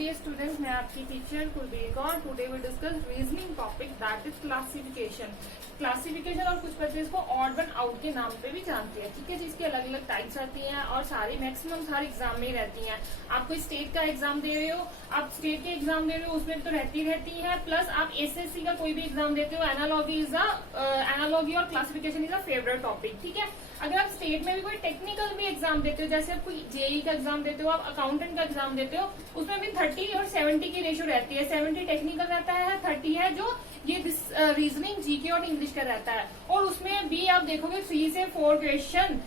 Dear students, मैं आपकी teacher Kuldeep Kaur. Today we discuss reasoning topic that is classification. Classification और कुछ बच्चे इसको ऑड वन आउट के नाम पे भी जानते हैं। ठीक है जी, इसकी अलग अलग टाइप्स आती हैं और सारी मैक्सिमम हर एग्जाम में ही रहती हैं। आप कोई स्टेट का एग्जाम दे रहे हो, आप स्टेट के एग्जाम दे रहे हो, उसमें तो रहती है, प्लस आप एसएससी का कोई भी एग्जाम देते हो, एनालॉगी और classification is a favourite topic. ठीक है, अगर आप स्टेट में भी कोई टेक्निकल भी एग्जाम देते हो, जैसे आप कोई जेई का एग्जाम देते हो, आप अकाउंटेंट का एग्जाम देते हो, उसमें भी 30 और 70 की रेशियो रहती है। 70 टेक्निकल रहता है, 30 है जो ये रीजनिंग, जीके और इंग्लिश का रहता है। और उसमें भी आप देखोगे 3 से 4 क्वेश्चन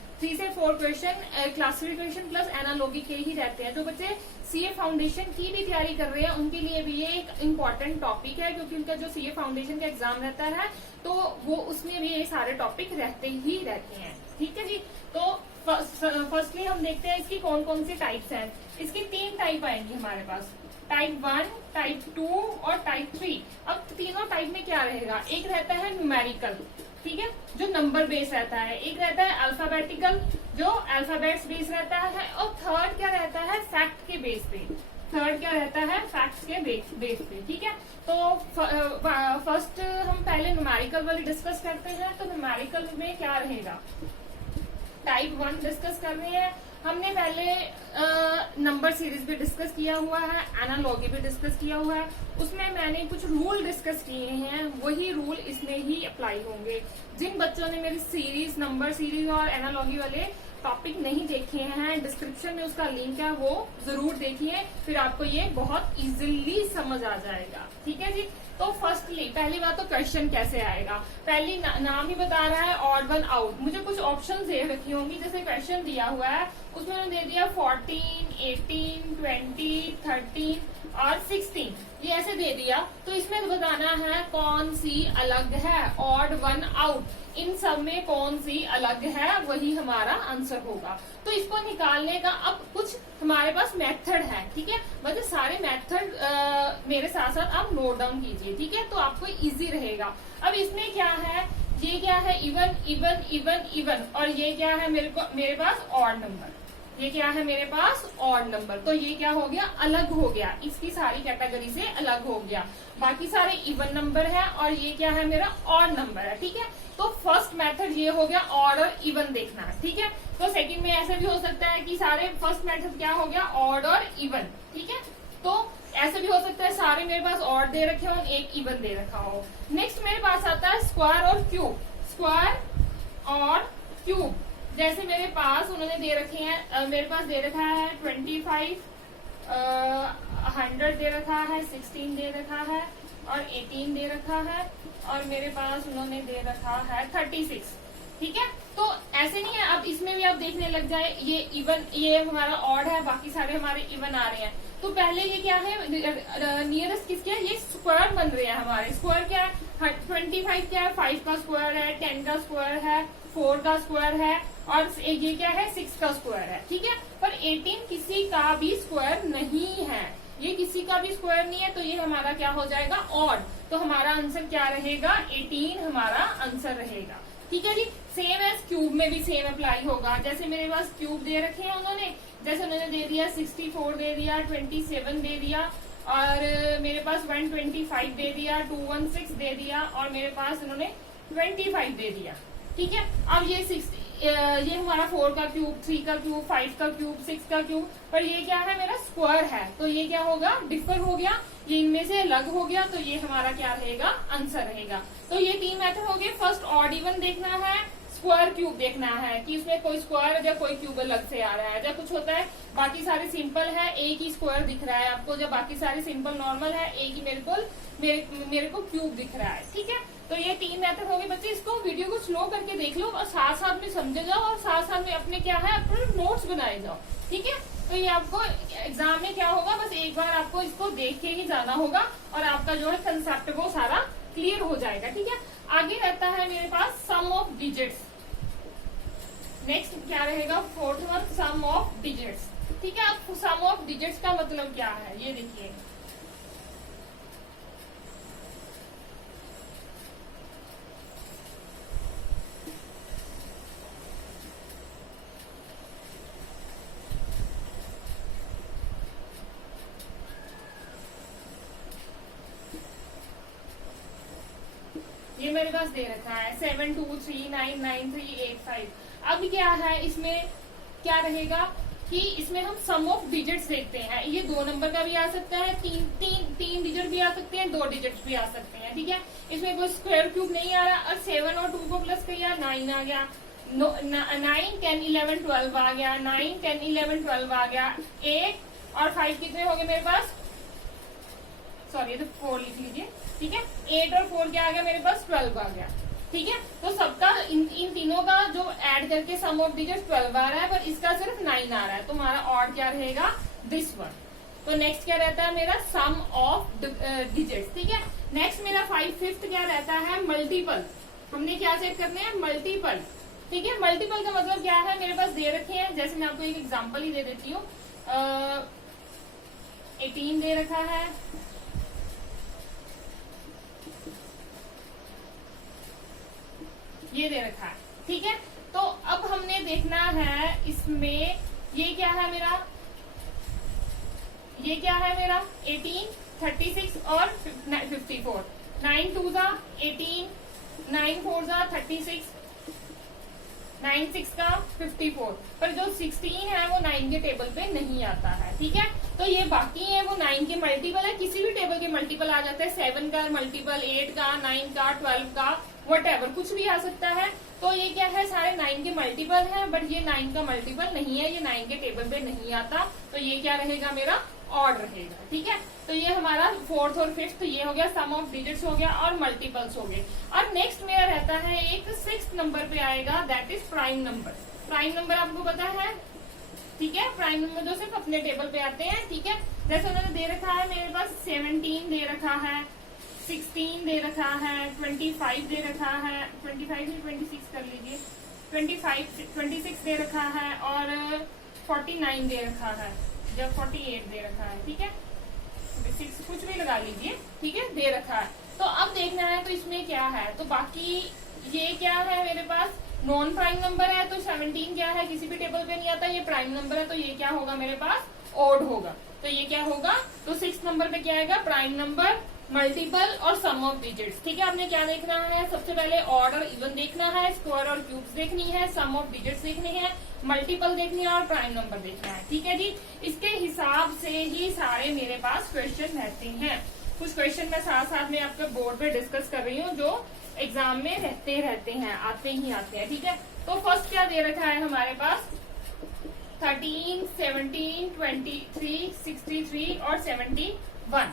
क्लासिफिकेशन प्लस एनालॉगी के ही रहते हैं। जो बच्चे सीए फाउंडेशन की भी तैयारी कर रहे हैं उनके लिए भी ये एक इम्पॉर्टेंट टॉपिक है, क्योंकि उनका जो सीए फाउंडेशन का एग्जाम रहता है तो वो उसमें भी ये सारे टॉपिक रहते हैं। ठीक है जी, तो फर्स्टली हम देखते हैं इसकी कौन कौन सी टाइप्स हैं। इसकी 3 टाइप आएंगी हमारे पास, टाइप 1, टाइप 2 और टाइप 3। अब तीनों टाइप में क्या रहेगा, एक रहता है न्यूमेरिकल, ठीक है, जो नंबर बेस रहता है, एक रहता है अल्फाबेटिकल जो अल्फाबेट्स बेस रहता है, और थर्ड क्या रहता है, फैक्ट के बेस पे। फैक्ट्स के बेस पे। ठीक है, तो फर्स्ट हम पहले न्यूमेरिकल वाली डिस्कस करते हैं। तो न्यूमेरिकल में क्या रहेगा, टाइप 1 डिस्कस कर रहे हैं। हमने पहले नंबर सीरीज भी डिस्कस किया हुआ है, एनालॉगी भी डिस्कस किया हुआ है। उसमें मैंने कुछ रूल डिस्कस किए हैं, वही रूल इसमें ही अप्लाई होंगे। जिन बच्चों ने मेरी सीरीज, नंबर सीरीज और एनालॉगी वाले टॉपिक नहीं देखे हैं, डिस्क्रिप्शन में उसका लिंक है, वो जरूर देखिए, फिर आपको ये बहुत इजीली समझ आ जाएगा। ठीक है जी, तो फर्स्टली पहली बात तो क्वेश्चन कैसे आएगा। पहली नाम ही बता रहा है ऑड वन आउट। मुझे कुछ ऑप्शन दे रखी होंगी, जैसे क्वेश्चन दिया हुआ है उसमें उन्होंने दे दिया 14, 18, 20, 13 और 16, ये ऐसे दे दिया। तो इसमें तो बताना है कौन सी अलग है, ऑड वन आउट, इन सब में कौन सी अलग है, वही हमारा आंसर होगा। तो इसको निकालने का अब कुछ हमारे पास मेथड है। ठीक है, मतलब सारे मेथड मेरे साथ साथ आप नोट डाउन कीजिए। ठीक है, तो आपको इजी रहेगा। अब इसमें क्या है, ये क्या है, इवन इवन इवन इवन, और ये क्या है मेरे पास ऑड नंबर, ये क्या है मेरे पास ऑड नंबर। तो ये क्या हो गया, अलग हो गया, इसकी सारी कैटेगरी से अलग हो गया। बाकी सारे इवन नंबर है और ये क्या है मेरा ऑड नंबर है। ठीक है, तो फर्स्ट मेथड ये हो गया, ऑड और इवन देखना है। ठीक है, तो सेकंड में ऐसा भी हो सकता है कि सारे फर्स्ट मेथड क्या हो गया, ऑड और इवन। ठीक है, तो ऐसे भी हो सकता है सारे मेरे पास ऑड दे रखे हो, एक इवन दे रखा हो। नेक्स्ट मेरे पास आता है स्क्वायर और क्यूब। स्क्वायर और क्यूब, जैसे मेरे पास उन्होंने दे रखे हैं, मेरे पास दे रखा है 25, 100 दे रखा है, 16 दे रखा है और 18 दे रखा है, और मेरे पास उन्होंने दे रखा है 36। ठीक है, तो ऐसे नहीं है, अब इसमें भी आप देखने लग जाए, ये इवन, ये हमारा ऑड है, बाकी सारे हमारे इवन आ रहे हैं। तो पहले ये क्या है, नियरेस्ट किसके है, ये स्क्वायर बन रहे हैं हमारे। स्क्वायर क्या है, 25 क्या है, 5 का स्क्वायर है, 10 का स्क्वायर है, 4 का स्क्वायर है, और ये क्या है, 6 का स्क्वायर है। ठीक है, पर 18 किसी का भी स्क्वायर नहीं है, ये किसी का भी स्क्वायर नहीं है, तो ये हमारा क्या हो जाएगा, ऑड। तो हमारा आंसर क्या रहेगा, 18 हमारा आंसर रहेगा। ठीक है जी, सेम एज क्यूब में भी सेम अप्लाई होगा। जैसे मेरे पास क्यूब दे रखे हैं उन्होंने, जैसे उन्होंने दे दिया 64 दे दिया, 27 दे दिया, और मेरे पास 125 दे दिया, 216 दे दिया, और मेरे पास उन्होंने 25 दे दिया। ठीक है, अब ये हमारा 4 का क्यूब, 3 का क्यूब, 5 का क्यूब, 6 का क्यूब, पर ये क्या है, मेरा स्क्वायर है, तो ये क्या होगा, डिफर हो गया, ये इनमें से अलग हो गया, तो ये हमारा क्या रहेगा, आंसर रहेगा। तो ये 3 मेथड हो गए। फर्स्ट ऑड इवन देखना है, स्क्वायर क्यूब देखना है कि उसमें कोई स्क्वायर या कोई क्यूब अलग से आ रहा है। जब कुछ होता है बाकी सारे सिंपल है, एक ही स्क्वायर दिख रहा है आपको, जब बाकी सारे सिंपल नॉर्मल है, एक ही मेरे को क्यूब दिख रहा है। ठीक है, तो ये 3 मेथड हो गए बच्चे। इसको वीडियो को स्लो करके देख लो और साथ साथ में समझे जाओ, और साथ साथ में अपने क्या है, अपने नोट्स बनाए जाओ। ठीक है, तो ये आपको एग्जाम में क्या होगा, बस एक बार आपको इसको देख के ही जाना होगा और आपका जो है कंसेप्ट वो सारा क्लियर हो जाएगा। ठीक है, आगे रहता है मेरे पास सम ऑफ डिजिट्स। नेक्स्ट क्या रहेगा, fourth one, sum of digits. ठीक है, अब सम ऑफ डिजिट्स का मतलब क्या है, ये देखिए, मेरे पास दे रखा है 72399385। अब क्या है इसमें, क्या रहेगा कि इसमें हम सम ऑफ डिजिट्स देखते हैं। ये 2 नंबर का भी आ सकता है, तीन डिजिट भी आ सकते हैं, 2 डिजिट्स भी आ सकते हैं, ठीक है। इसमें कोई स्क्वायर क्यूब नहीं आ रहा। और 7 और 2 को प्लस किया 9 आ गया, 9 10 11 12 आ गया, 9 10 11 12 आ गया। 8 और 5 कितने हो गए मेरे पास, सॉरी तो 4 लिख लीजिए, ठीक है। 8 और 4 क्या आ गया मेरे पास, 12 आ गया, ठीक है। तो सबका इन तीनों का जो ऐड करके सम ऑफ डिजिट्स 12 आ रहा है, पर इसका सिर्फ 9 आ रहा है। तो हमारा ऑड क्या रहेगा, दिस वन। तो नेक्स्ट क्या रहता है मेरा, सम ऑफ डिजिट्स, ठीक है। नेक्स्ट मेरा 5th क्या रहता है, मल्टीपल। हमने क्या चेक करने हैं, मल्टीपल, ठीक है। मल्टीपल का मतलब क्या है, मेरे पास दे रखे हैं, जैसे मैं आपको एक एग्जांपल ही दे देती हूँ। 18 दे रखा है, ये दे रखा है, ठीक है। तो अब हमने देखना है इसमें ये क्या है मेरा, ये क्या है मेरा 18, 36 और 54। 9 2 जा 18, 9 4 जा 36, 9 6 का 54। पर जो 16 है वो 9 के टेबल पे नहीं आता है, ठीक है। तो ये बाकी है वो 9 के मल्टीपल है, किसी भी टेबल के मल्टीपल आ जाते हैं। 7 का मल्टीपल, 8 का, 9 का, 12 का, व्हाटएवर कुछ भी आ सकता है। तो ये क्या है, सारे 9 के मल्टीपल है, बट ये 9 का मल्टीपल नहीं है, ये 9 के टेबल पे नहीं आता। तो ये क्या रहेगा मेरा, ऑड रहेगा, ठीक है। तो ये हमारा 4th और 5th ये हो गया, सम ऑफ डिजिट्स हो गया और मल्टीपल्स हो गए। और नेक्स्ट मेरा रहता है एक 6th नंबर पे आएगा, that is prime number. Prime number आपको पता है, ठीक है। प्राइम नंबर जो सिर्फ अपने टेबल पे आते हैं, ठीक है। जैसे उन्होंने दे रखा है मेरे पास 17 दे रखा है, 16 दे रखा है, 25 दे रखा है, 25 से 26 कर लीजिए, 26 दे रखा है और 49 दे रखा है, जब 48 दे रखा है, ठीक है। 6 कुछ भी लगा लीजिए, ठीक है, दे रखा है। तो अब देखना है तो इसमें क्या है, तो बाकी ये क्या है मेरे पास, नॉन प्राइम नंबर है। तो 17 क्या है, किसी भी टेबल पे नहीं आता, ये प्राइम नंबर है। तो ये क्या होगा मेरे पास, ऑड होगा। तो ये क्या होगा, तो 6th नंबर पे क्या आएगा, प्राइम नंबर, मल्टीपल और सम ऑफ डिजिट्स, ठीक है। आपने क्या देखना है, सबसे पहले ऑड और इवन देखना है, स्क्वायर और क्यूब्स देखनी है, सम ऑफ डिजिट्स देखनी है, मल्टीपल देखनी है और प्राइम नंबर देखना है, ठीक है जी। इसके हिसाब से ही सारे मेरे पास क्वेश्चन रहते हैं। कुछ क्वेश्चन मैं साथ साथ में आपके बोर्ड पे डिस्कस कर रही हूँ, जो एग्जाम में रहते हैं, आते ही आते हैं, ठीक है। तो फर्स्ट क्या दे रखा है हमारे पास, 13, 17, 23, 63 और 71,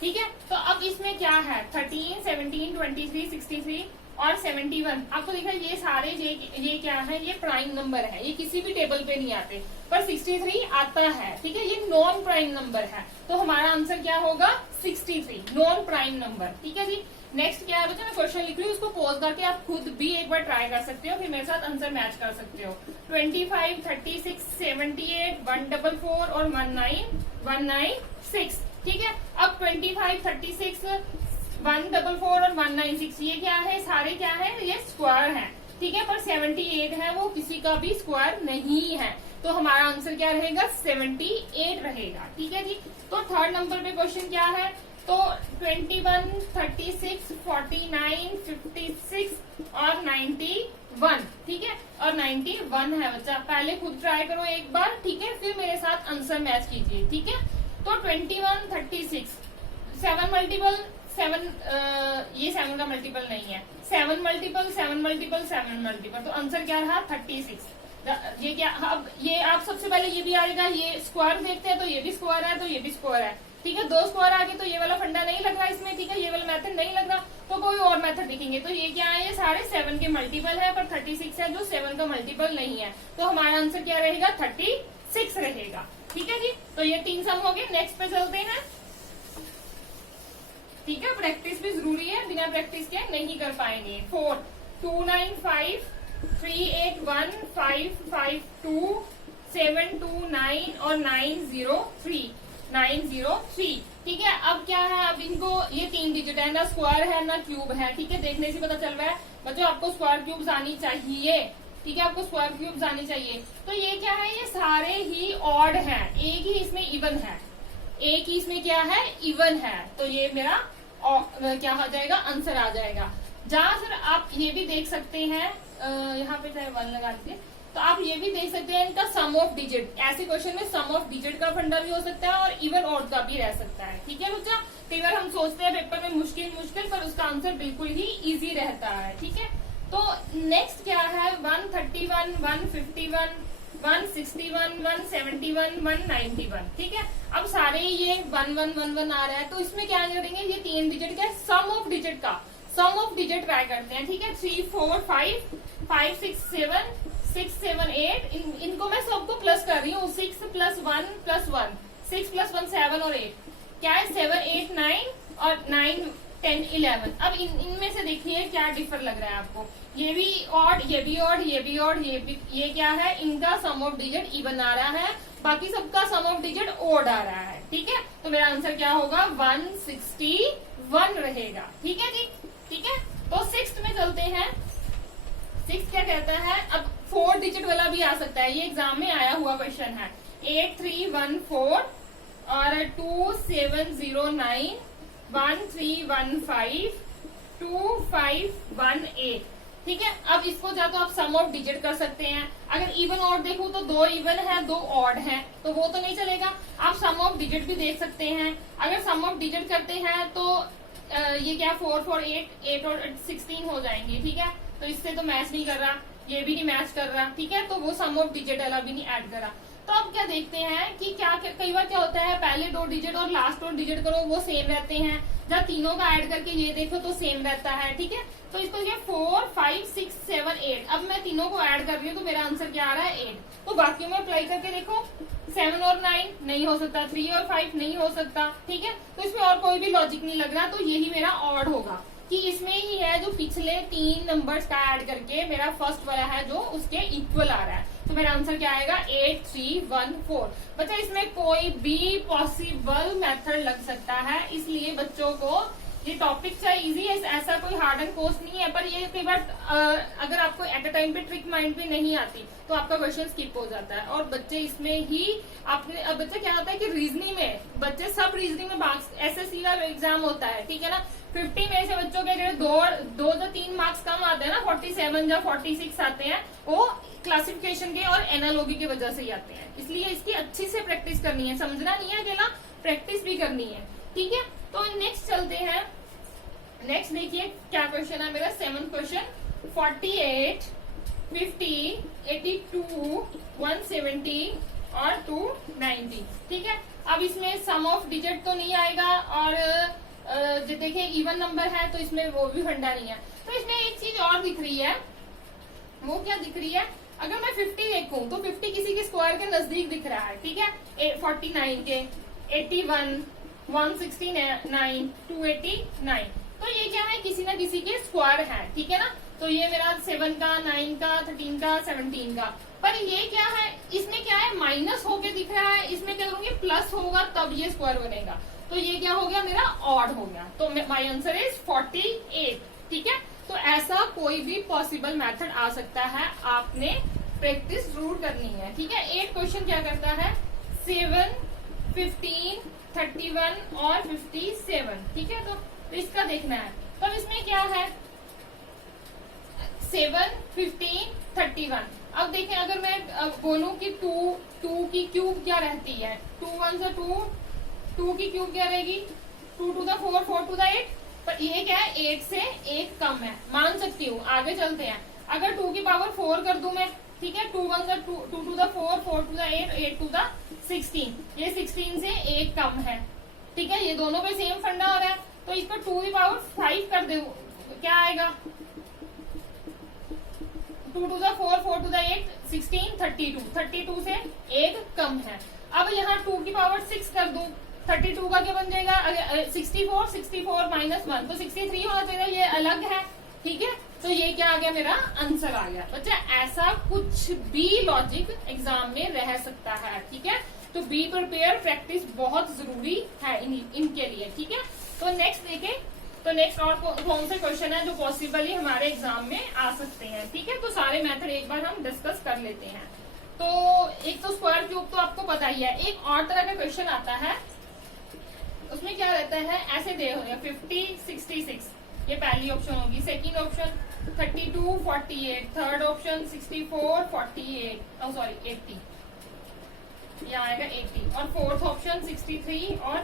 ठीक है। तो अब इसमें क्या है, 13, 17, 23, 63 और 71। आपको देखा ये सारे ये क्या है, ये प्राइम नंबर है, ये किसी भी टेबल पे नहीं आते, पर 63 आता है, ठीक है। ये नॉन प्राइम नंबर है, तो हमारा आंसर क्या होगा, 63, नॉन प्राइम नंबर, ठीक है जी। नेक्स्ट क्या है बच्चा, मैं क्वेश्चन लिख रही हूँ, उसको पॉज करके आप खुद भी एक बार ट्राई कर सकते हो, फिर मेरे साथ आंसर मैच कर सकते हो। 25, 36, 78, 144 और 196, ठीक है। अब 25, 36, 144 और 196 ये क्या है, सारे क्या है, ये स्क्वायर है, ठीक है। पर 78 है वो किसी का भी स्क्वायर नहीं है, तो हमारा आंसर क्या रहेगा, 78 रहेगा, ठीक है जी। तो 3rd नंबर पे क्वेश्चन क्या है, तो 21, 36, 49, 56 और 91, ठीक है। और 91 है बच्चा, पहले खुद ट्राई करो एक बार, ठीक है, फिर मेरे साथ आंसर मैच कीजिए, ठीक है। तो 21, 36, 7 मल्टीपल 7, ये 7 का मल्टीपल नहीं है, 7 मल्टीपल 7 मल्टीपल 7 मल्टीपल, तो आंसर क्या रहा, 36। ये क्या, अब ये आप सबसे पहले ये भी आएगा, ये स्क्वायर देखते हैं, तो ये भी स्क्वायर है, तो ये भी स्क्वायर है, ठीक है। 2 स्क्वायर आगे तो ये वाला फंडा नहीं लग रहा इसमें, ठीक है, ये वाला मेथड नहीं लग रहा, तो कोई और मेथड देखेंगे। तो ये क्या है, ये सारे 7 के मल्टीपल है, पर 36 है जो 7 का मल्टीपल नहीं है, तो हमारा आंसर क्या रहेगा, 36 रहेगा, ठीक है जी। तो ये 3 सम हो गए। नेक्स्ट पे चलते हैं, ठीक है। प्रैक्टिस भी जरूरी है, बिना प्रैक्टिस के नहीं कर पाएंगे। 4, 2, 9, 5, 3, 8, 1, 5, 5, 2, 7, 2, 9 और 903, 903, ठीक है। अब क्या है, अब इनको ये 3 डिजिट है, ना स्क्वायर है ना क्यूब है, ठीक है। देखने से पता चल रहा है बच्चों आपको स्क्वायर क्यूब्स आनी चाहिए, ठीक है, आपको स्क्वायर क्यूब्स आनी चाहिए। तो ये क्या है, ये सारे ही ऑड हैं, एक ही इसमें इवन है, एक ही इसमें क्या है, इवन है, तो ये मेरा क्या आ जाएगा, आंसर आ जाएगा। जहाँ सर आप ये भी देख सकते हैं, यहाँ पे चाहे 1 लगा दीजिए, तो आप ये भी देख सकते हैं इनका सम ऑफ डिजिट। ऐसे क्वेश्चन में सम ऑफ डिजिट का फंडा भी हो सकता है और इवन ऑड का भी रह सकता है। ठीक है बच्चा, कई बार हम सोचते हैं पेपर में मुश्किल पर उसका आंसर बिल्कुल ही इजी रहता है। ठीक है, तो नेक्स्ट क्या है, 131, 151, 161, 171, 191। ठीक है, अब सारे ये 1111 आ रहा है, तो इसमें क्या करेंगे, ये 3 डिजिट का सम ऑफ डिजिट का सम ऑफ डिजिट ट्राई करते हैं। ठीक है, 3, 4, 5, 5, 6, 7, 6, 7, 8, इनको मैं सबको प्लस कर रही हूँ। 6 + 1 + 1, 6 + 1 7 और 8 क्या है, 7, 8, 9 और 9, 10, 11। अब इनमें से देखिए क्या डिफर लग रहा है आपको, ये भी ऑड, ये भी ऑड, ये भी ऑड, ये क्या है, इनका सम ऑफ डिजिट इवन आ रहा है, बाकी सबका सम ऑफ डिजिट ओड आ रहा है। ठीक है, तो मेरा आंसर क्या होगा, 161 रहेगा। ठीक है जी, ठीक है, तो 6th में चलते हैं। 6 क्या कहता है, अब 4 डिजिट वाला भी आ सकता है, ये एग्जाम में आया हुआ क्वेश्चन है। 8314 और 2709, 1315, 2518। ठीक है, अब इसको या तो आप सम ऑफ डिजिट कर सकते हैं, अगर इवन ऑड देखो तो 2 इवन है 2 ऑड है, तो वो तो नहीं चलेगा। आप सम ऑफ डिजिट भी देख सकते हैं, अगर सम ऑफ डिजिट करते हैं तो ये क्या 4, 4, 8 और 16 हो जाएंगे। ठीक है, तो इससे तो मैच नहीं कर रहा, ये भी नहीं मैच कर रहा। ठीक है, तो वो सम ऑफ डिजिट वाला भी नहीं ऐड करा। तो अब क्या देखते हैं कि क्या कई बार क्या होता है, पहले 2 डिजिट और लास्ट 2 डिजिट करो वो सेम रहते हैं, जब तीनों का ऐड करके ये देखो तो सेम रहता है। ठीक है, तो इसको ये 4, 5, 6, 7, 8, अब मैं तीनों को ऐड कर रही हूँ तो मेरा आंसर क्या आ रहा है, 8। तो बाकियों में अप्लाई करके देखो, 7 और 9 नहीं हो सकता, 3 और 5 नहीं हो सकता। ठीक है, तो इसमें और कोई भी लॉजिक नहीं लग रहा, तो यही मेरा ऑड होगा कि इसमें ही है जो पिछले 3 नंबर्स का ऐड करके मेरा फर्स्ट वाला है जो उसके इक्वल आ रहा है। तो मेरा आंसर क्या आएगा, 8314। बच्चा इसमें कोई भी पॉसिबल मेथड लग सकता है, इसलिए बच्चों को ये टॉपिक चाहे इजी है, ऐसा कोई हार्ड एंड कोर्स नहीं है, पर ये कई बार अगर आपको एट अ टाइम पे ट्रिक माइंड पे नहीं आती तो आपका क्वेश्चन स्किप हो जाता है। और बच्चे इसमें ही आपने, अब बच्चा क्या होता है कि रीजनिंग में बच्चे सब रीजनिंग में मार्क्स, एसएससी का एग्जाम होता है। ठीक है ना, 50 में से बच्चों के 2 या 3 मार्क्स कम आते हैं ना, 47 या 46 आते हैं, वो क्लासिफिकेशन के और एनालॉजी की वजह से ही आते हैं। इसलिए इसकी अच्छी से प्रैक्टिस करनी है, समझना नहीं है अकेला, प्रैक्टिस भी करनी है। ठीक है, तो नेक्स्ट चलते हैं। नेक्स्ट देखिए क्या क्वेश्चन है मेरा, 7th क्वेश्चन, 48, 50, 82, 170 और 290। ठीक है, अब इसमें सम ऑफ डिजिट तो नहीं आएगा और जो देखिए इवन नंबर है तो इसमें वो भी फंडा नहीं है। तो इसमें एक चीज और दिख रही है, वो क्या दिख रही है, अगर मैं 50 देखूं तो 50 किसी के स्क्वायर के नजदीक दिख रहा है। ठीक है, 49 के, 81, 169, 289, तो ये क्या है, किसी ना किसी के स्क्वायर है। ठीक है ना, तो ये मेरा 7 का, 9 का, 13 का, 17 का, पर ये क्या है, इसमें क्या है माइनस होके दिख रहा है, इसमें क्या करूंगी प्लस होगा तब ये स्क्वायर बनेगा, तो ये क्या हो गया मेरा ऑड हो गया। तो माय आंसर इज 48। ठीक है, तो ऐसा कोई भी पॉसिबल मेथड आ सकता है, आपने प्रैक्टिस जरूर करनी है। ठीक है, 8 क्वेश्चन क्या करता है, 7, 15, 31 और 57। ठीक है, तो इसका देखना है। तो इसमें क्या है, 7, 15, 31। अब देखें, अगर मैं बोलूं कि 2 की क्यूब क्या रहती है, 2 1 से 2 की क्यूब क्या रहेगी, 2 to the 4, 4 to the 8, पर ये क्या है 8 से 1 कम है, मान सकती हूँ। आगे चलते हैं, अगर 2 की पावर 4 कर दूं मैं, ठीक है, 2 1 2 to the 4, 4 to the 8, 8 to the 16, ये 16 से 1 कम है। ठीक है, ये दोनों पे सेम फंडा हो रहा है, तो इस पर 2 की पावर 5 कर दे, क्या आएगा, 2 to the 4, 4 to the 8, 16, 32, 32 से 1 कम है। अब यहाँ 2 की पावर 6 कर दूं, 32 का क्या बन जाएगा, 64, 64 -1, तो 63 होना चाहिए, ये अलग है। ठीक है, तो ये क्या आ गया, मेरा आंसर आ गया। बच्चा ऐसा कुछ भी लॉजिक एग्जाम में रह सकता है। ठीक है, तो बी प्रिपेयर, प्रैक्टिस बहुत जरूरी है इनके लिए। ठीक है, तो नेक्स्ट देखें, तो नेक्स्ट और कौन से क्वेश्चन है जो पॉसिबली हमारे एग्जाम में आ सकते हैं। ठीक है, तो सारे मेथड एक बार हम डिस्कस कर लेते हैं। तो एक तो स्क्वायर क्यूब तो आपको पता ही है, एक और तरह का क्वेश्चन आता है, उसमें क्या रहता है, ऐसे दे हो गया 50, 66, ये पहली ऑप्शन होगी। Second option 32 48, third option 64 48 sorry 80, यहाँ आएगा 80, और फोर्थ ऑप्शन 63 और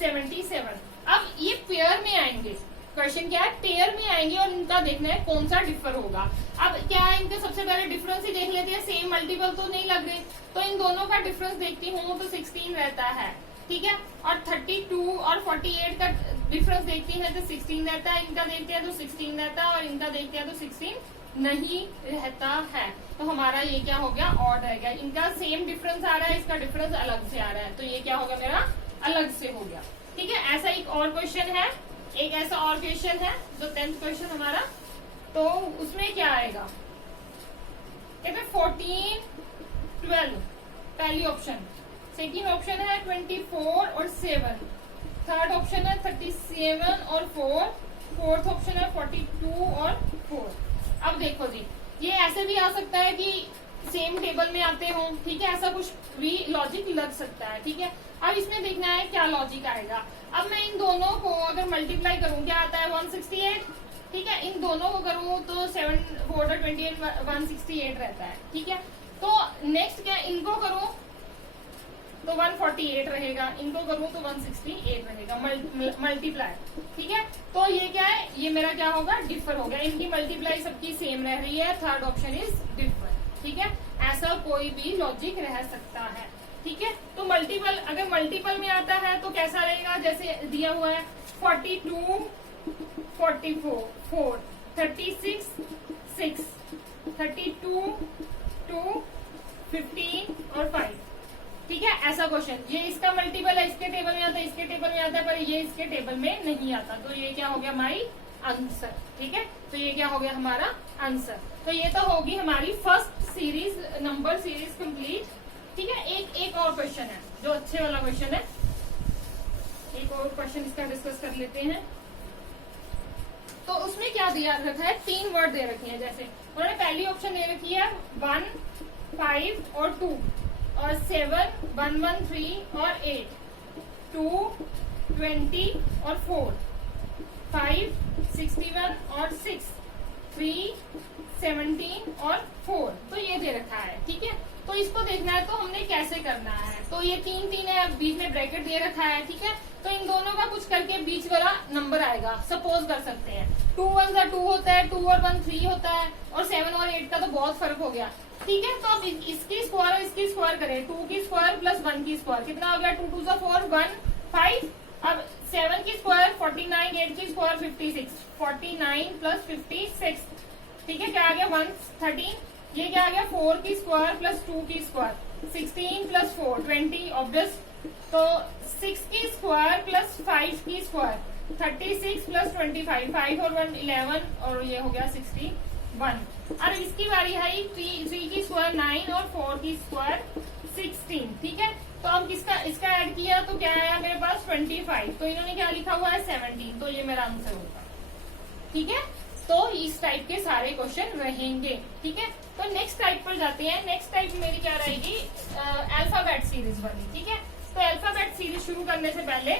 77। अब ये पेयर में आएंगे, क्वेश्चन क्या है, पेयर में आएंगे और इनका देखना है कौन सा डिफर होगा। अब क्या है, इनका सबसे पहले डिफरेंस ही देख लेते हैं, सेम मल्टीपल तो नहीं लग रहे, तो इन दोनों का डिफरेंस देखती हूँ तो 16 रहता है, ठीक है। और 32 और 48 का डिफरेंस देखती है तो 16 रहता है, इनका देखते हैं तो 16 रहता है, और इनका देखते हैं तो 16 नहीं रहता है। तो हमारा ये क्या हो गया, ऑड रह गया। इनका सेम डिफरेंस आ रहा है, इसका डिफरेंस अलग से आ रहा है, तो ये क्या होगा मेरा अलग से हो गया, ठीक है। ऐसा एक और क्वेश्चन है, एक ऐसा और क्वेश्चन है जो 10th क्वेश्चन हमारा, तो उसमें क्या आएगा, कहते 14 12 पहली ऑप्शन, सेकंड ऑप्शन है 24 और 7, थर्ड ऑप्शन है 37 और 4, फोर्थ ऑप्शन है 42 और 4। अब देखो जी, ये ऐसे भी आ सकता है कि सेम टेबल में आते हो, ठीक है, ऐसा कुछ भी लॉजिक लग सकता है, ठीक है। अब इसमें देखना है क्या लॉजिक आएगा। अब मैं इन दोनों को अगर मल्टीप्लाई करूं, क्या आता है 168, ठीक है, इन दोनों को करूं तो 7 4 28 168 रहता है, ठीक है। तो नेक्स्ट क्या, इनको करूं तो 148 रहेगा, इनको करूं तो 168 रहेगा मल्टीप्लाई, ठीक है। तो ये क्या है, ये मेरा क्या होगा, डिफर हो गया, इनकी मल्टीप्लाई सबकी सेम रह रही है, थर्ड ऑप्शन इज डिफर, ठीक है। ऐसा कोई भी लॉजिक रह सकता है, ठीक है। तो मल्टीपल, अगर मल्टीपल में आता है तो कैसा रहेगा, जैसे दिया हुआ है 42 44 4 36 6 32 2 15 और 5, ठीक है। ऐसा क्वेश्चन, ये इसका मल्टीपल है, इसके टेबल में आता है, इसके टेबल में आता है, पर ये इसके टेबल में नहीं आता, तो ये क्या हो गया माई आंसर, ठीक है। तो ये क्या हो गया हमारा आंसर। तो ये तो होगी हमारी first series, number series complete, ठीक है। एक और क्वेश्चन है जो अच्छे वाला क्वेश्चन है, एक और क्वेश्चन इसका डिस्कस कर लेते हैं। तो उसमें क्या दिया रखा है, 3 वर्ड दे रखे हैं, जैसे उन्होंने पहली ऑप्शन दे रखी है 1 5 और 2, और 7 1 1 3 और 8, 2 20 और 4, 5 61 और 6, 3 17 और 4। तो ये दे रखा है, ठीक है। तो इसको देखना है तो हमने कैसे करना है, तो ये 3 3 है, बीच में ब्रैकेट दे रखा है, ठीक है। तो इन दोनों का कुछ करके बीच वाला नंबर आएगा, सपोज कर सकते हैं 2 1 का 2 होता है, 2 और 1 3 होता है, और 7 और 8 का तो बहुत फर्क हो गया, ठीक है। तो अब इसकी स्क्वायर और इसकी स्क्वायर करें, 2 की स्क्वायर प्लस 1 की स्क्वायर कितना हो गया, 2 2 4 1 5। अब 7 की स्क्वायर 49, 8 की स्क्वायर 56, 49 प्लस 56, ठीक है, क्या आ गया 113। ये क्या आ गया 4 की स्क्वायर प्लस 2 की स्क्वायर 16 प्लस 4 20 ऑब्वियस। तो 6 की स्क्वायर प्लस 5 की स्क्वायर 36 प्लस 25, 5 और 1 11, और ये हो गया 61। और इसकी बारी है 3 की स्क्वायर 9 और 4 की स्क्वायर 16, ठीक है। तो अब इसका ऐड किया तो क्या आया मेरे पास 25, तो इन्होंने क्या लिखा हुआ है 17, तो ये मेरा आंसर होगा, ठीक है। तो इस टाइप के सारे क्वेश्चन रहेंगे, ठीक है। तो नेक्स्ट टाइप पर जाते हैं। नेक्स्ट टाइप मेरी क्या रहेगी, अल्फाबेट सीरीज वाली, ठीक है। तो अल्फाबेट सीरीज शुरू करने से पहले,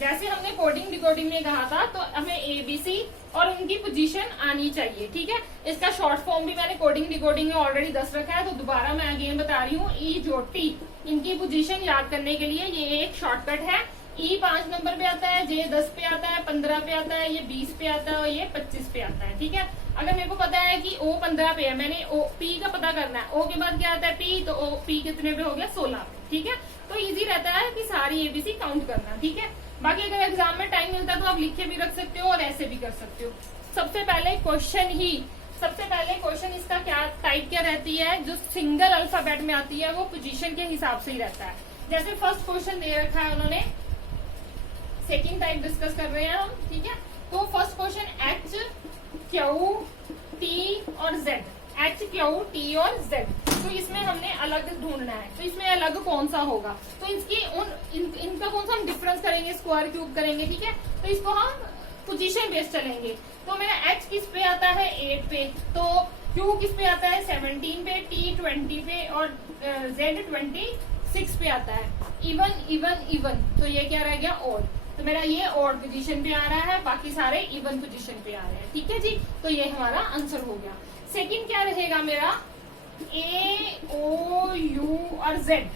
जैसे हमने कोडिंग डिकोडिंग में कहा था, तो हमें ABC और उनकी पोजीशन आनी चाहिए, ठीक है। इसका शॉर्ट फॉर्म भी मैंने कोडिंग डिकोडिंग में ऑलरेडी 10 रखा है, तो दोबारा मैं अगेन बता रही हूँ। E जो T, इनकी पोजीशन याद करने के लिए ये एक शॉर्टकट है। E 5 नंबर पे आता है, J 10 पे आता है, 15 पे आता है, ये 20 पे आता है, और ये 25 पे आता है, ठीक है। अगर मेरे को पता है कि O 15 पे है, मैंने P का पता करना है, O के बाद क्या आता है P, तो P कितने पे हो गया 16 पे, ठीक है। तो इजी रहता है कि सारी ABC काउंट करना, ठीक है। बाकी अगर एग्जाम में टाइम मिलता है तो आप लिख के भी रख सकते हो और ऐसे भी कर सकते हो। सबसे पहले क्वेश्चन इसका क्या टाइप क्या रहती है, जो सिंगल अल्फाबेट में आती है वो पोजीशन के हिसाब से ही रहता है। जैसे फर्स्ट क्वेश्चन दे रखा है उन्होंने, सेकंड टाइप डिस्कस कर रहे हैं हम, ठीक है। तो first question H Q T और Z, H Q T और Z, तो इसमें हमने अलग ढूंढना है, तो इसमें अलग कौन सा होगा, तो इनका कौन सा हम डिफरेंस करेंगे, स्क्वायर क्यूब करेंगे, ठीक है। तो इसको हम पोजीशन बेस्ड चलेंगे। तो मेरा H किस पे आता है 8 पे, तो Q किस पे आता है 17 पे, T 20 पे, और Z 26 पे आता है। इवन, तो ये क्या रह गया ऑड। तो मेरा ये ऑड पोजीशन पे आ रहा है, बाकी सारे इवन पोजीशन पे आ रहे हैं। ठीक है जी, तो ये हमारा आंसर हो गया। सेकंड क्या रहेगा मेरा, ए ओ यू और जेड,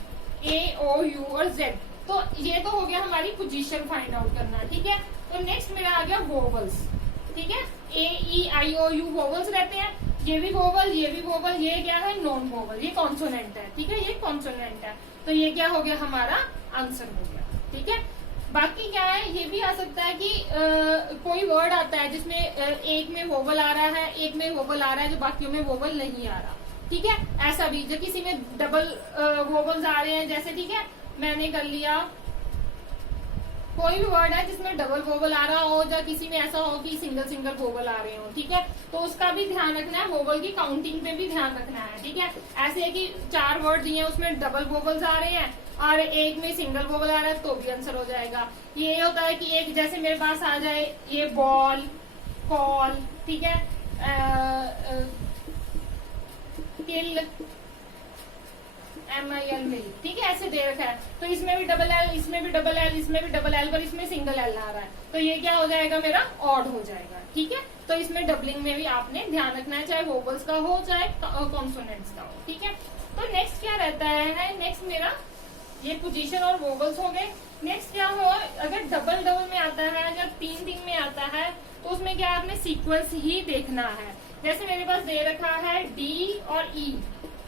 ए ओ यू और जेड। तो ये तो हो गया हमारी पोजीशन फाइंड आउट करना। ठीक है, तो नेक्स्ट मेरा आ गया वोवल्स। ठीक है, ए ई आई ओ यू वोवल्स रहते हैं, ये भी वोवल, ये भी वोवल, ये क्या है नॉन वोवल, ये कॉन्सोनेंट है। ठीक है, ये कॉन्सोनेंट है, तो ये क्या हो गया हमारा आंसर हो गया। ठीक है, बाकी क्या है, ये भी आ सकता है कि कोई वर्ड आता है जिसमें एक में वोवल आ रहा है, एक में वोवल आ रहा है, जो बाकियों में वोवल नहीं आ रहा। ठीक है, ऐसा भी, जो किसी में डबल वोवल्स आ रहे हैं जैसे, ठीक है, मैंने कर लिया कोई भी वर्ड है जिसमें डबल वोवल आ रहा हो, या किसी में ऐसा हो कि सिंगल सिंगल वोवल आ रहे हो। ठीक है, तो उसका भी ध्यान रखना है, वोवल की काउंटिंग पे भी ध्यान रखना है। ठीक है, ऐसे है कि 4 वर्ड दिए हैं, उसमें डबल वोवल्स आ रहे हैं और एक में सिंगल वोवल आ रहा है, तो भी आंसर हो जाएगा। ये होता है कि एक जैसे मेरे पास आ जाए ये बॉल, कॉल, ठीक है, किल, MIL मिल, ठीक है, ऐसे दे रखा है, तो इसमें भी डबल एल, इसमें भी डबल एल, इसमें भी डबल एल, पर इसमें सिंगल एल आ रहा है, तो ये क्या हो जाएगा मेरा ऑड हो जाएगा। ठीक है, तो इसमें डबलिंग में भी आपने ध्यान रखना है, चाहे वोवल्स का हो चाहे कॉन्सोनेंट्स का हो। ठीक है, तो नेक्स्ट क्या रहता है, नेक्स्ट मेरा ये पोजीशन और वोवल्स हो गए। नेक्स्ट क्या हो, अगर डबल डबल में आता है या 3 में आता है, तो उसमें क्या आपने सीक्वेंस ही देखना है। जैसे मेरे पास दे रखा है डी और ई,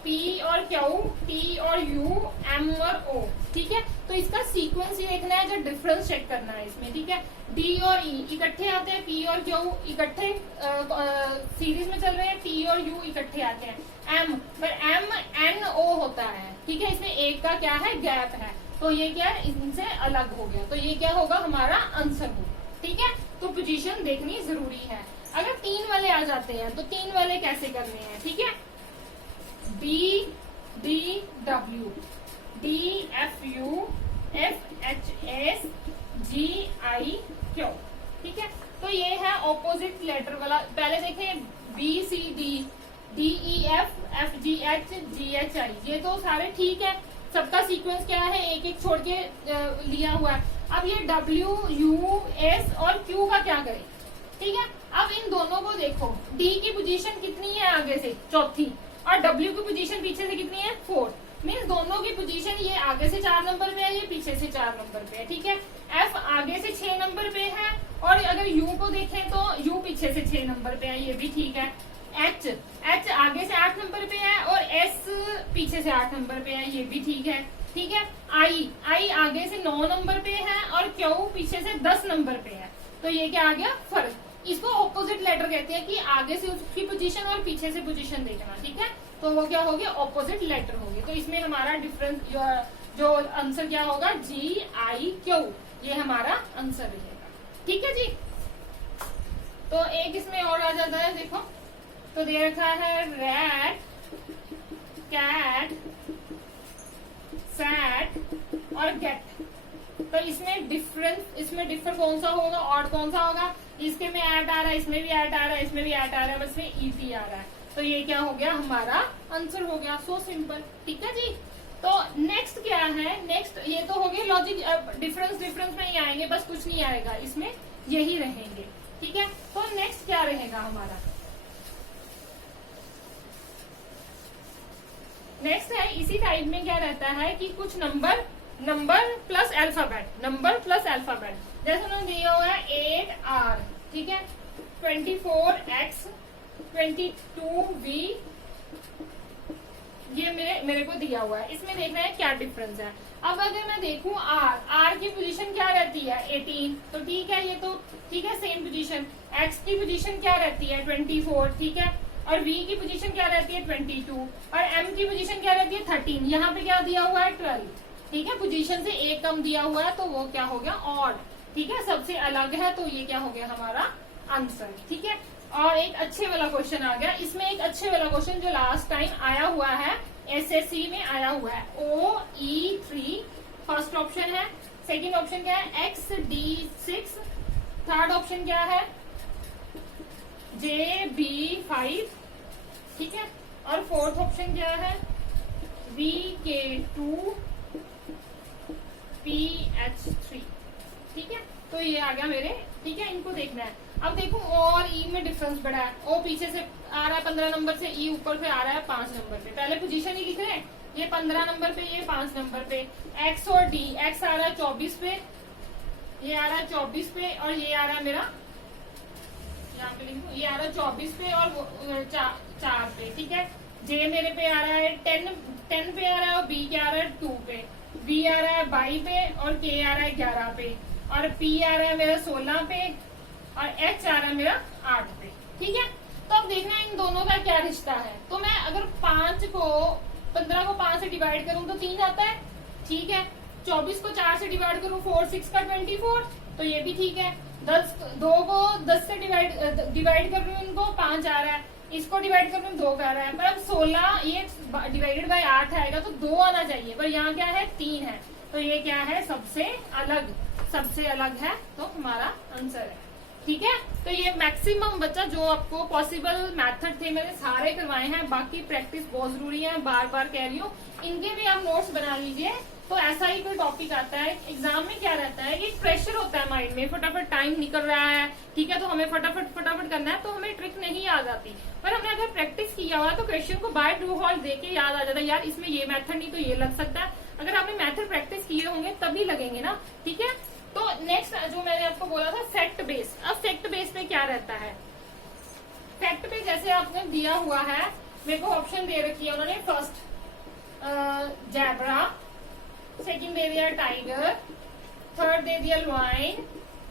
पी और क्यू, टी और यू, एम और ओ। ठीक है, तो इसका सीक्वेंस ही देखना है, जो डिफरेंस चेक करना है इसमें। ठीक है, डी और ई इकट्ठे आते हैं, पी और क्यू इकट्ठे सीरीज में चल रहे हैं, टी और यू इकट्ठे आते हैं, एम पर एम एन ओ होता है। ठीक है, इसमें एक का क्या है गैप है, तो ये क्या है इनसे अलग हो गया, तो ये क्या होगा हमारा आंसर होगा। ठीक है, तो पोजीशन देखनी जरूरी है। अगर 3 वाले आ जाते हैं तो 3 वाले कैसे करने हैं। ठीक है, B D W, D F U, F H S, G I Q। ठीक है, तो ये है ऑपोजिट लेटर वाला। पहले देखें B C D, D E F, F G H, G H I, ये तो सारे ठीक है, सबका सीक्वेंस क्या है एक एक छोड़ के लिया हुआ है। अब ये W U S और Q का क्या करें। ठीक है, अब इन दोनों को देखो, D की पोजीशन कितनी है आगे से, चौथी, और W की पोजीशन पीछे से कितनी है, 4। मीन्स दोनों की पोजीशन ये आगे से 4 नंबर पे है, ये पीछे से 4 नंबर पे है। ठीक है, F आगे से 6 नंबर पे है, और अगर U को देखें तो U पीछे से 6 नंबर पे है, ये भी ठीक है। H आगे से 8 नंबर पे है, और S पीछे से 8 नंबर पे है, ये भी ठीक है। ठीक है, I आगे से 9 नंबर पे है, और Q पीछे से 10 नंबर पे है, तो ये क्या आ गया फर्क। इसको ऑपोजिट लेटर कहते हैं कि आगे से उसकी पोजीशन और पीछे से पोजीशन देखना। ठीक है, तो वो क्या हो गया ऑपोजिट लेटर हो गया, तो इसमें हमारा डिफरेंस जो आंसर क्या होगा GIQ, ये हमारा आंसर रहेगा। ठीक है जी, तो एक इसमें और आ जाता है, देखो तो दे रखा है रैट, कैट, सैट और गेट। तो इसमें डिफर कौन सा होगा, ऑड कौन सा होगा। इसके में ऐट आ रहा है, इसमें भी ऐट आ रहा है, इसमें भी ऐट आ रहा है, बस में ईटी आ रहा है, तो ये क्या हो गया हमारा आंसर हो गया। So simple. ठीक है जी, तो नेक्स्ट क्या है, नेक्स्ट ये तो हो गया लॉजिक, डिफरेंस में ही आएंगे, बस कुछ नहीं आएगा इसमें, यही रहेंगे। ठीक है, तो नेक्स्ट क्या रहेगा हमारा, नेक्स्ट है इसी टाइप में क्या रहता है कि कुछ नंबर प्लस अल्फाबेट, जैसे उन्होंने दिया हुआ है 8R, ठीक है, 24X, 22V, ये मेरे को दिया हुआ है। इसमें देखना है क्या डिफरेंस है। अब अगर मैं देखूं R की पोजीशन क्या रहती है 18, तो ठीक है, ये तो ठीक है सेम पोजीशन। X की पोजीशन क्या रहती है 24, ठीक है, और V की पोजीशन क्या रहती है 22, और M की पोजीशन क्या रहती है 13। यहाँ पे क्या दिया हुआ है 12, ठीक है, पोजीशन से एक कम दिया हुआ है, तो वो क्या हो गया ऑड। ठीक है, सबसे अलग है, तो ये क्या हो गया हमारा आंसर। ठीक है, और एक अच्छे वाला क्वेश्चन आ गया। इसमें एक अच्छे वाला क्वेश्चन जो लास्ट टाइम आया हुआ है SSC में आया हुआ है, OE3 फर्स्ट ऑप्शन है, सेकंड ऑप्शन क्या है XD6, थर्ड ऑप्शन क्या है JB5, ठीक है, और फोर्थ ऑप्शन क्या है VK2 PH3। ठीक है, तो ये आ गया मेरे, ठीक है, इनको देखना है। अब देखो और ई में डिफरेंस बढ़ा है, ओ पीछे से आ रहा है 15 नंबर से, ई ऊपर से आ रहा है 5 नंबर पे। पहले पोजीशन ही लिख रहे हैं, ये 15 नंबर पे, ये 5 नंबर पे। एक्स और डी, एक्स आ रहा है 24 पे, ये आ रहा है 24 पे, और ये आ रहा है मेरा, यहाँ पे लिखूं, ये आ रहा है 24 पे और 4 पे, ठीक है। जे मेरे पे आ रहा है 10 पे आ रहा है, और बी क्या आ रहा है 2 पे, बी आ रहा है 22 पे, और के आ रहा है 11 पे, और पी आ रहा है मेरा 16 पे, और एच आ रहा है मेरा 8 पे, ठीक है। तो अब देखना इन दोनों का क्या रिश्ता है। तो मैं अगर 15 को 5 से डिवाइड करूं तो 3 आता है, ठीक है। 24 को 4 से डिवाइड करूं 4 6 का 24, तो ये भी ठीक है। 2 को 10 से डिवाइड कर रही हूँ, इनको 5 आ रहा है, इसको डिवाइड कर रही हूँ 2 का आ रहा है। पर अब 16 ये डिवाइडेड बाय 8 आएगा तो 2 आना चाहिए, पर यहाँ क्या है 3 है, तो ये क्या है सबसे अलग है, तो हमारा आंसर है, ठीक है। तो ये मैक्सिमम बच्चा जो आपको पॉसिबल मेथड थे मैंने सारे करवाए हैं, बाकी प्रैक्टिस बहुत जरूरी है, बार बार कह रही हूँ, इनके भी आप नोट्स बना लीजिए। तो ऐसा ही कोई टॉपिक आता है एग्जाम में, क्या रहता है कि प्रेशर होता है माइंड में, फटाफट टाइम निकल रहा है, ठीक है, तो हमें फटाफट करना है, तो हमें ट्रिक नहीं आ जाती। पर हमने अगर प्रैक्टिस किया हुआ तो क्वेश्चन को बाय ट्रू फॉल्स देके याद आ जाता है, यार इसमें ये मेथड नहीं तो ये लग सकता है। अगर आपने मेथड प्रैक्टिस किए होंगे तभी लगेंगे ना, ठीक है। तो नेक्स्ट जो मैंने आपको बोला था फैक्ट बेस। अब फैक्ट बेस पे क्या रहता है, फैक्ट पे जैसे आपने दिया हुआ है, मेरे को ऑप्शन दे रखी है उन्होंने, फर्स्ट जैब्रा, सेकंड दे दिया टाइगर, थर्ड दे दिया लायन,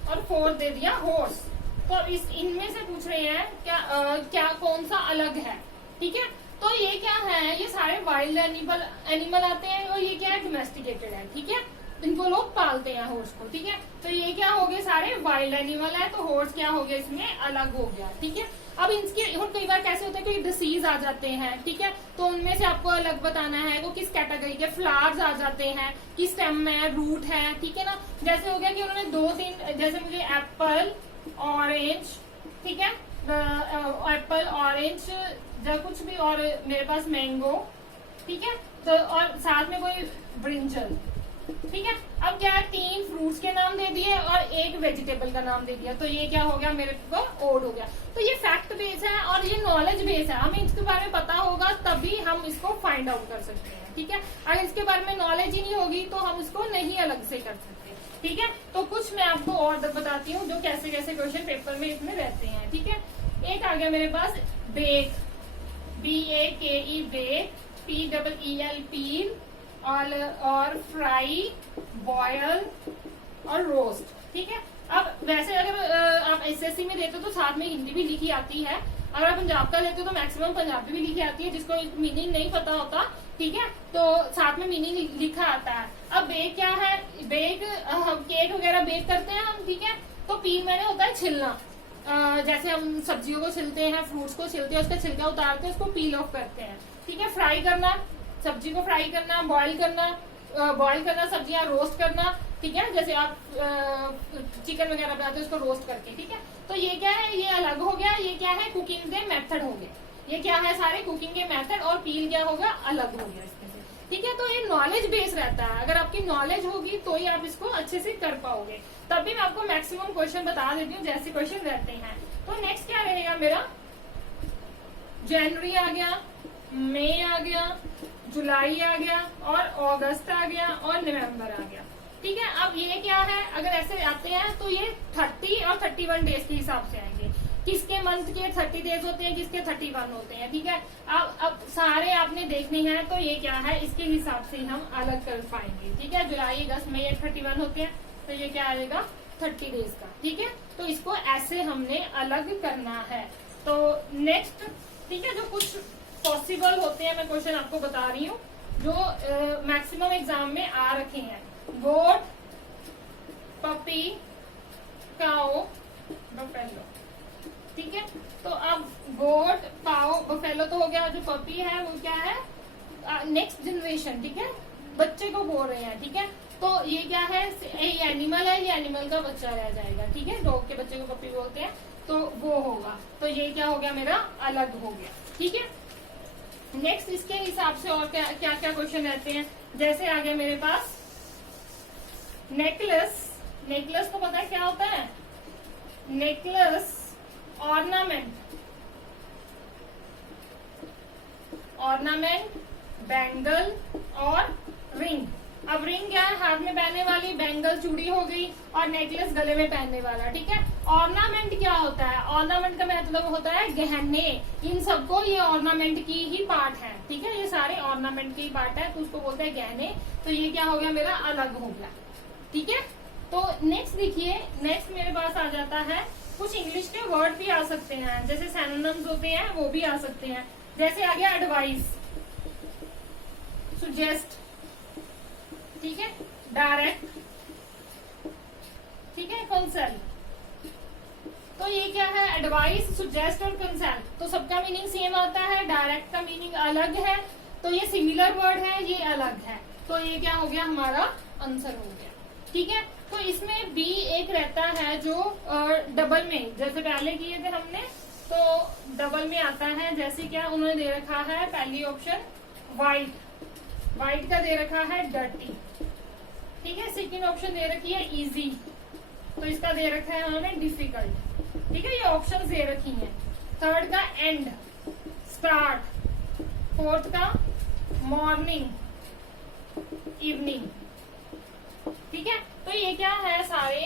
और फोर्थ दे दिया हॉर्स। तो अब इनमें से पूछ रहे हैं क्या कौन सा अलग है, ठीक है। तो ये क्या है, ये सारे वाइल्ड एनिमल आते हैं, और ये क्या है डोमेस्टिकेटेड है, ठीक है, इनको लोग पालते हैं हॉर्स को, ठीक है। तो ये क्या हो गए सारे वाइल्ड एनिमल है, तो हॉर्स क्या हो गया इसमें अलग हो गया, ठीक है। अब इनके कई बार कैसे होता है कि डिसीज आ जाते हैं, ठीक है, तो उनमें से आपको अलग बताना है वो किस कैटेगरी के। फ्लावर्स आ जाते हैं कि स्टेम है, रूट है, ठीक है ना। जैसे हो गया कि उन्होंने 2-3, जैसे मुझे एप्पल, ऑरेंज, ठीक है, एप्पल, ऑरेंज, या कुछ भी, और मेरे पास मैंगो, ठीक है, तो और साथ में कोई ब्रिंजल, ठीक है। अब क्या है 3 फ्रूट्स के नाम दे दिए और 1 वेजिटेबल का नाम दे दिया, तो ये क्या हो गया मेरे को ओड हो गया। तो ये फैक्ट बेस है और ये नॉलेज बेस है, हमें इसके बारे में पता होगा तभी हम इसको फाइंड आउट कर सकते हैं, ठीक है। अगर इसके बारे में नॉलेज ही नहीं होगी तो हम इसको नहीं अलग से कर सकते, ठीक है। तो कुछ मैं आपको और बताती हूँ जो कैसे कैसे क्वेश्चन पेपर में इसमें रहते हैं, ठीक है। एक आ गया मेरे पास बेक, BAKE बेक, PEEL पील, और फ्राई, बॉयल और रोस्ट, ठीक है। अब वैसे अगर आप SSC में देते हो तो साथ में हिंदी भी लिखी आती है, अगर आप पंजाब का लेते हो तो मैक्सिमम पंजाबी भी लिखी आती है, जिसको मीनिंग नहीं पता होता, ठीक है, तो साथ में मीनिंग लिखा आता है। अब बेक क्या है, बेक हम केक वगैरह बेक करते हैं हम, ठीक है। तो पील मैंने होता है छिलना, जैसे हम सब्जियों को छिलते हैं, फ्रूट्स को छिलते हैं, उसका छिलका उतारते हैं, उसको पील ऑफ करते हैं, ठीक है। फ्राई करना, सब्जी को फ्राई करना, बॉईल करना सब्जियां, रोस्ट करना, ठीक है, जैसे आप चिकन वगैरह बनाते हैं उसको रोस्ट करके, ठीक है। तो ये क्या है, ये अलग हो गया, ये क्या है कुकिंग के मेथड हो गए, ये क्या है सारे कुकिंग के मेथड, और पील क्या होगा अलग हो गया इसमें से, ठीक है। तो ये नॉलेज बेस रहता है, अगर आपकी नॉलेज होगी तो ही आप इसको अच्छे से कर पाओगे। तभी मैं आपको मैक्सिमम क्वेश्चन बता देती हूँ जैसे क्वेश्चन रहते हैं। तो नेक्स्ट क्या रहेगा मेरा, जनवरी आ गया, मई आ गया, जुलाई आ गया, और अगस्त आ गया, और नवंबर आ गया, ठीक है। अब ये क्या है, अगर ऐसे आते हैं तो ये 30 और 31 डेज के हिसाब से आएंगे, किसके मंथ के 30 डेज होते हैं, किसके 31 होते हैं, ठीक है। अब सारे आपने देखने हैं तो ये क्या है इसके हिसाब से हम अलग कर पाएंगे, ठीक है। जुलाई, अगस्त, मई 31 होते हैं, तो ये क्या आएगा 30 डेज का, ठीक है। तो इसको ऐसे हमने अलग करना है। तो नेक्स्ट, ठीक है, जो कुछ पॉसिबल होते हैं मैं क्वेश्चन आपको बता रही हूँ जो मैक्सिमम एग्जाम में आ रखे हैं। गोट, पपी, काओ, बफेलो, ठीक है। तो अब गोट, काओ, बफेलो तो हो गया, जो पपी है वो क्या है नेक्स्ट जनरेशन, ठीक है, बच्चे को बोल रहे हैं, ठीक है। तो ये क्या है, ये एनिमल है, ये एनिमल का बच्चा रह जाएगा, ठीक है, डॉग के बच्चे को पपी बोलते हैं, तो वो होगा। तो ये क्या हो गया मेरा अलग हो गया, ठीक है। नेक्स्ट इसके हिसाब से और क्या क्या क्वेश्चन रहते हैं, जैसे आ गया मेरे पास नेकलेस। नेकलेस को पता है क्या होता है, नेकलेस, ऑर्नामेंट, ऑर्नामेंट, बैंगल और रिंग। अब रिंग क्या है, हाथ में पहनने वाली, बैंगल चूड़ी हो गई, और नेकलेस गले में पहनने वाला, ठीक है। ऑर्नामेंट क्या होता है, ऑर्नामेंट का मतलब होता है गहने। इन सबको ये ऑर्नामेंट की ही पार्ट है, ठीक है, ये सारे ऑर्नामेंट के ही पार्ट है, तो उसको बोलते हैं गहने। तो ये क्या हो गया, मेरा अलग हो गया, ठीक है। तो नेक्स्ट देखिए, नेक्स्ट मेरे पास आ जाता है, कुछ इंग्लिश के वर्ड भी आ सकते हैं, जैसे सिनोनिम्स होते हैं वो भी आ सकते हैं। जैसे आ गया एडवाइस, सुजेस्ट, ठीक है, डायरेक्ट, ठीक है, कंसल्ट। तो ये क्या है, एडवाइस, सुजेस्ट और कंसल्ट, तो सबका मीनिंग सेम आता है, डायरेक्ट का मीनिंग अलग है, तो ये सिमिलर वर्ड है, ये अलग है, तो ये क्या हो गया, हमारा आंसर हो गया, ठीक है। तो इसमें बी एक रहता है जो डबल में, जैसे पहले किए थे हमने, तो डबल में आता है। जैसे क्या उन्होंने दे रखा है, पहली ऑप्शन व्हाइट, व्हाइट का दे रखा है डर्टी, ठीक है। सेकंड ऑप्शन दे रखी है इजी, तो इसका दे रखा है उन्होंने डिफिकल्ट, ठीक है, ये ऑप्शंस दे रखी हैं। थर्ड का एंड, स्टार्ट, फोर्थ का मॉर्निंग, इवनिंग, ठीक है। तो ये क्या है, सारे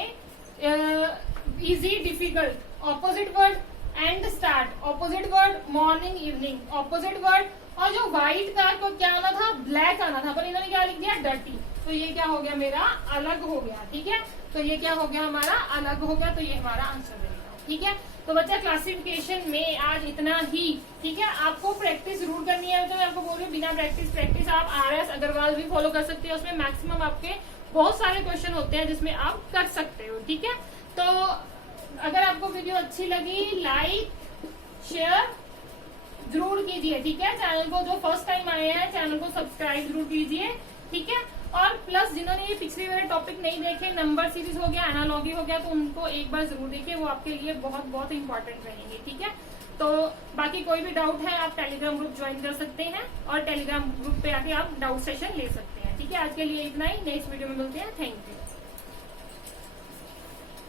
easy, difficult, opposite word, and, start, opposite word, morning, evening, opposite word. और जो व्हाइट का को क्या आना था, ब्लैक आना था, पर इन्होंने क्या लिख दिया, डर्टी, तो ये क्या हो गया, मेरा अलग हो गया, ठीक है। तो ये क्या हो गया, हमारा अलग हो गया, तो ये हमारा आंसर बनेगा, ठीक है। तो बच्चा क्लासिफिकेशन में आज इतना ही, ठीक है। आपको प्रैक्टिस जरूर करनी है, तो मैं आपको बोल रही हूँ, बिना प्रैक्टिस आप RS अग्रवाल भी फॉलो कर सकते हो, उसमें मैक्सिमम आपके बहुत सारे क्वेश्चन होते हैं जिसमें आप कर सकते हो, ठीक है। तो अगर आपको वीडियो अच्छी लगी, लाइक शेयर जरूर कीजिए, ठीक है। चैनल को, जो फर्स्ट टाइम आए हैं, चैनल को सब्सक्राइब जरूर कीजिए, ठीक है। और प्लस जिन्होंने ये पिछले वाले टॉपिक नहीं देखे, नंबर सीरीज हो गया, एनालॉजी हो गया, तो उनको एक बार जरूर देखिए, वो आपके लिए बहुत बहुत इंपॉर्टेंट रहेंगे, ठीक है। तो बाकी कोई भी डाउट है, आप टेलीग्राम ग्रुप ज्वाइन कर सकते हैं, और टेलीग्राम ग्रुप पे आके आप डाउट सेशन ले सकते हैं, ठीक है। आज के लिए इतना ही, नेक्स्ट वीडियो में मिलते हैं, थैंक यू।